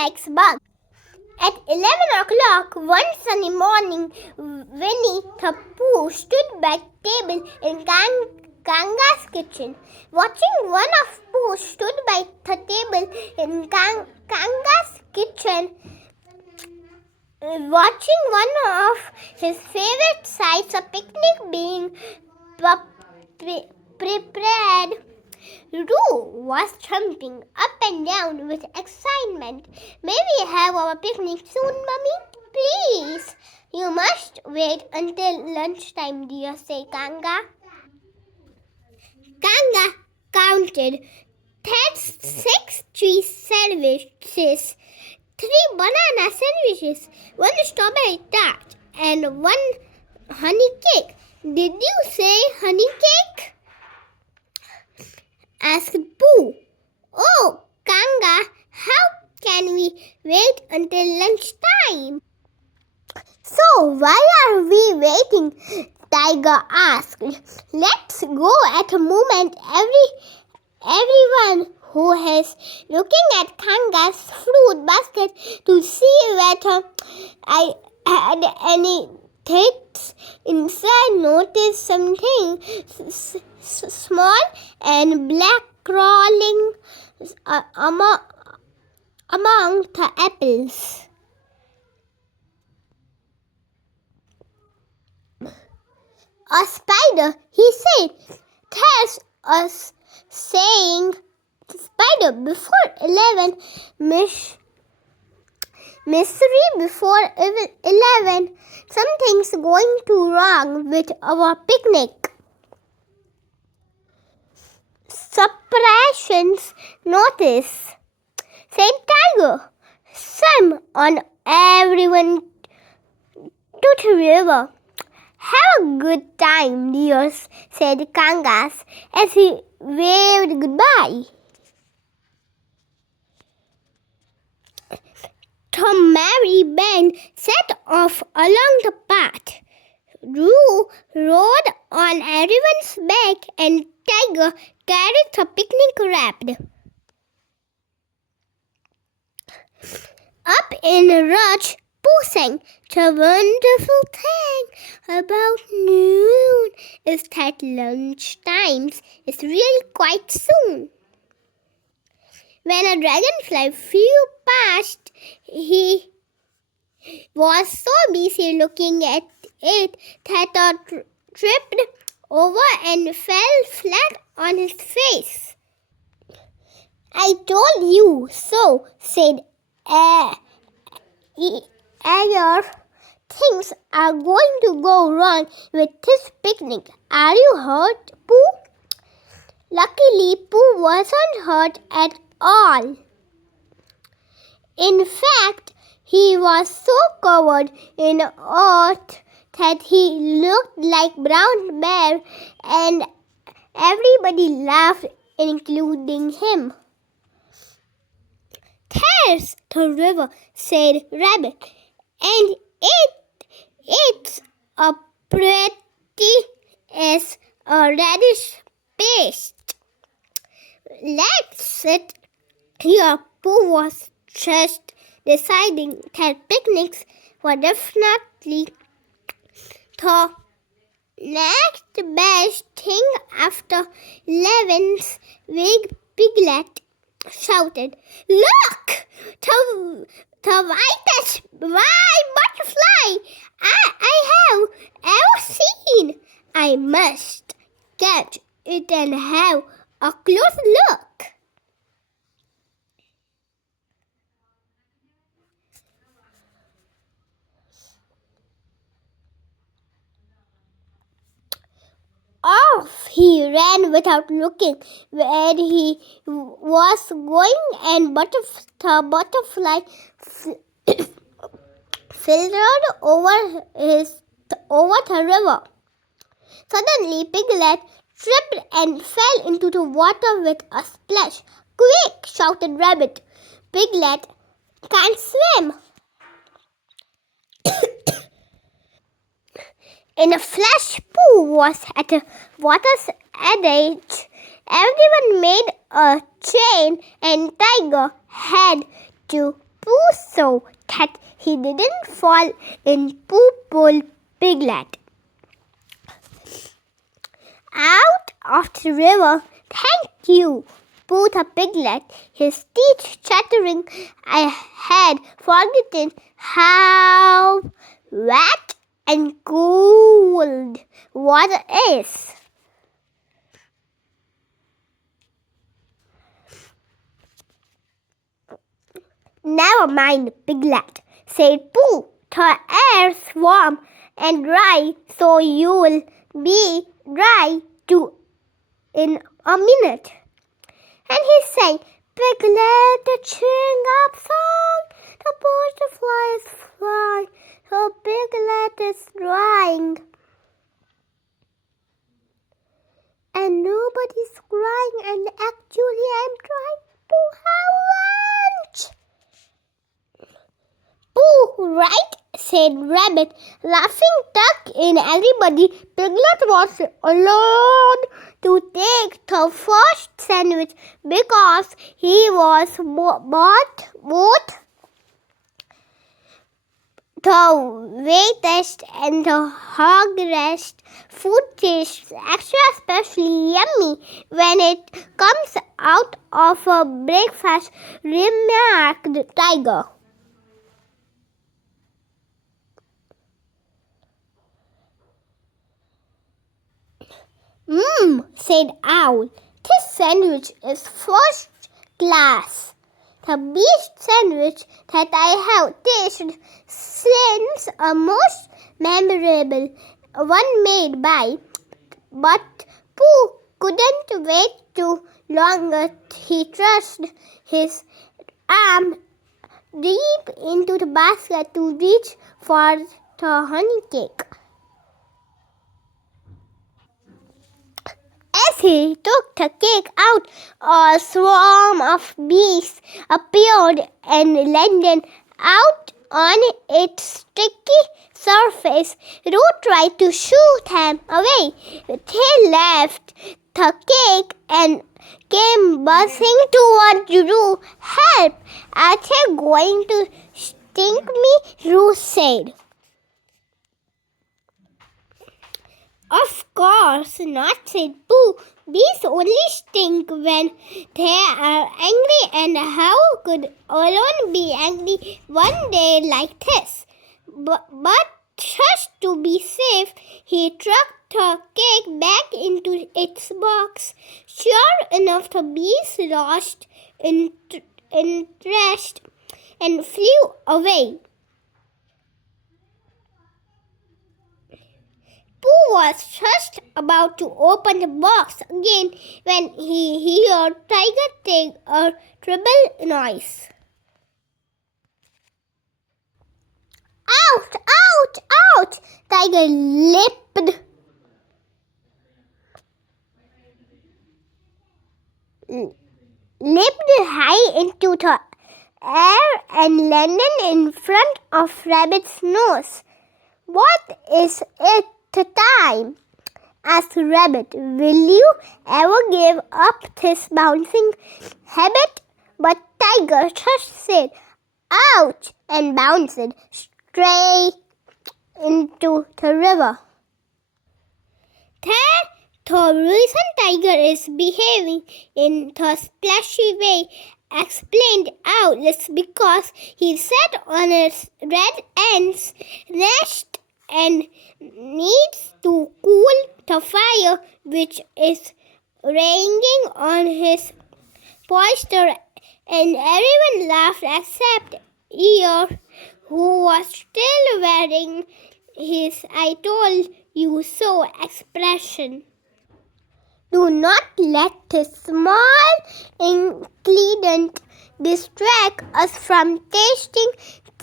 likes bugs. At 11 o'clock one sunny morning, Winnie the Pooh stood by table in Kanga's kitchen. Watching one of Pooh stood by the table in Kanga's kitchen, watching one of his favorite sights, a picnic being prepared. Roo was jumping up and down with excitement. May we have our picnic soon, Mummy? Please. You must wait until lunchtime, dear, said Kanga. Kanga counted. That's 6 cheese sandwiches, 3 banana sandwiches, 1 strawberry tart, and 1 honey cake. Did you say honey cake? Asked Pooh. Oh, Kanga, how can we wait until lunchtime? So why are we waiting? Tiger asked. Let's go at a moment. Everyone who is looking at Kanga's fruit basket to see whether I had any dates inside noticed something small and black crawling among the apples. A spider, he said. There's a saying, spider before 11, mystery before 11. Something's going to wrong with our picnic. Suppressions notice, said Tiger. Some on everyone to the river. Have a good time, dears, said Kangas as he waved goodbye. The merry band set off along the path. Roo rode on everyone's back and Tiger carried the picnic wrapped. Up in a rush, Pooh sang, the wonderful thing about noon is that lunch times is really quite soon. When a dragonfly flew past, he was so busy looking at it that it tripped over and fell flat on his face. I told you so, said Ayer. Things are going to go wrong with this picnic. Are you hurt, Pooh? Luckily, Pooh wasn't hurt at all. In fact, he was so covered in earth that he looked like Brown Bear, and everybody laughed, including him. There's the river, said Rabbit, and it's a pretty as a radish paste. Let's sit here. Pooh was just deciding that picnics were definitely the next best thing after 11's big piglet shouted, "Look! The whitest white butterfly I have ever seen! I must catch it and have a close look." Off he ran without looking where he was going, and the butterfly filtered over the river. Suddenly, Piglet tripped and fell into the water with a splash. "Quick!" shouted Rabbit. "Piglet can't swim." In a flash, Pooh was at the water's edge. Everyone made a chain, and Tiger had to Pooh saw that he didn't fall in Pooh Bull Piglet. Out of the river. Thank you, Pooh the Piglet, his teeth chattering. I had forgotten how wet and cold water is. Never mind, Piglet, said Pooh. The air's warm and dry, so you'll be dry too in a minute. And he sang, Piglet, the cheering up song, the butterflies fly, the Piglet is drying. And nobody's crying, and actually I'm trying to have lunch. Pooh, right? Said Rabbit, laughing tuck in everybody. Piglet was alone to take the first sandwich because he was both the wettest and the hungriest. Food tastes extra especially yummy when it comes out of a breakfast, remarked Tiger. Said Owl. This sandwich is first class. The best sandwich that I have tasted since a most memorable one made by. But Pooh couldn't wait too longer. He thrust his arm deep into the basket to reach for the honey cake. As he took the cake out, a swarm of bees appeared and landed out on its sticky surface. Roo tried to shoo them away. They left the cake and came buzzing toward Roo. Help! Are they going to sting me? Roo said. Of course not, said Pooh. Bees only sting when they are angry, and how could alone be angry one day like this? But just to be safe, he tucked the cake back into its box. Sure enough, the bees lost interest and flew away. Pooh was just about to open the box again when he heard Tiger take a terrible noise. Out! Out! Out! Tiger leaped high into the air and landed in front of Rabbit's nose. What is it? Time, asked Rabbit. Will you ever give up this bouncing habit? But Tiger just said, ouch, and bounced straight into the river. The reason Tiger is behaving in the splashy way, explained Owl, is because he sat on a red ant's nest and needs to cool the fire which is raging on his posture, and everyone laughed except Eeyore, who was still wearing his I told you so expression. Do not let this small ingredient distract us from tasting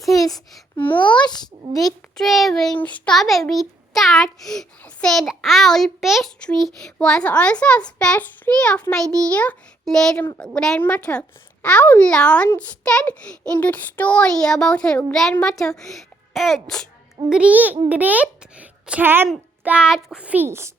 this most delectable strawberry tart, said Owl. Pastry was also a specialty of my dear late grandmother. Owl launched into the story about her grandmother's great jam tart feast.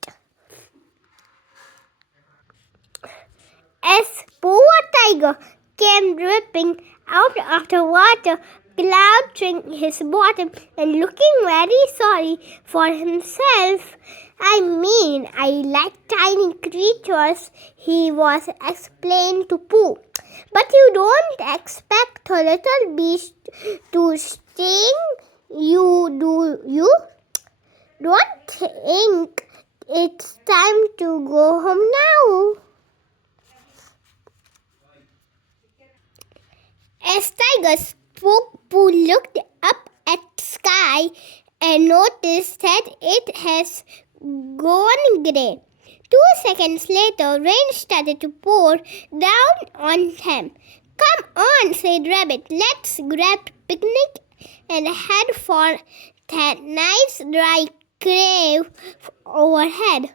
As poor Tiger came dripping out of the water, clutching his bottom and looking very sorry for himself. I like tiny creatures, he was explained to Pooh. But you don't expect a little beast to sting you, do you? Don't think it's time to go home now. As Tiger spoke, Pooh looked up at the sky and noticed that it has gone grey. 2 seconds later, rain started to pour down on them. Come on, said Rabbit, let's grab picnic and head for that nice dry cave overhead.